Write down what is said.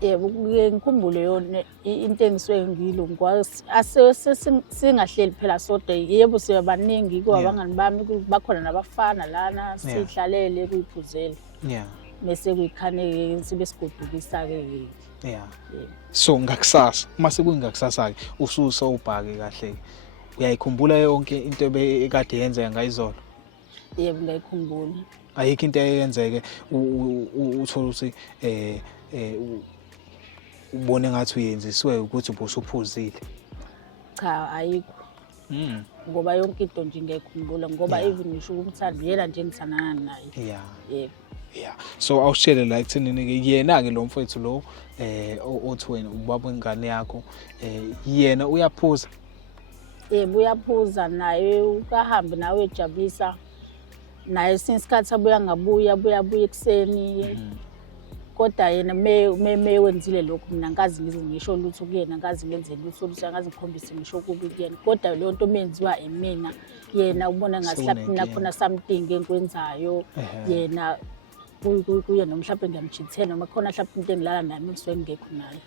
Yebo, kuye ngikhumbule yona into engisuke ngiyilungu singahleli phela sodwa. Yebo sibabaningi abangani bami, bakhona nabafana lana sihlalele kuyiphuzela. Bese kuyikhane sibe sigodukisa-ke. So ngakusasa, mase kungakusasa-ke ususawubhake kahle, uyayikhumbula yonke into ekade yenzeka ngayizolo? Yebo, ngiyayikhumbula. Ayikho into eyenzeke uthola ukuthi ubone ngathi uyenzisiwe ukuthi ubusuphuzile? Cha, ayikho. Ngoba yonke into nje ngiyayikhumbula ngoba even ngisho umthandi yena nje ngithandana naye. Yebo. So awushele la ekuthenini-ke yena-ke lo mfowethu lo othi wena ubaba wengane yakho, yena uyaphuza? Yebo, uyaphuza naye, ukahambe nawe ejabulisa naye esinye isikhathi abuya abuya ekuseni. Kodwa yena me wenzile lokho mina ngazi ngisho lutho kuyena, ngazi ngenzele lutho, ngazi ngikhombise ngisho kubi kuyena. Kodwa le nto menziwa emina, yena ubona ngathi mhlawumbe nakhona something engikwenzayo. Yena kuye noma mhlawumbe ngiyamchithela noma khona mhlawumbe into engilala naye ngisuke ngekho naye.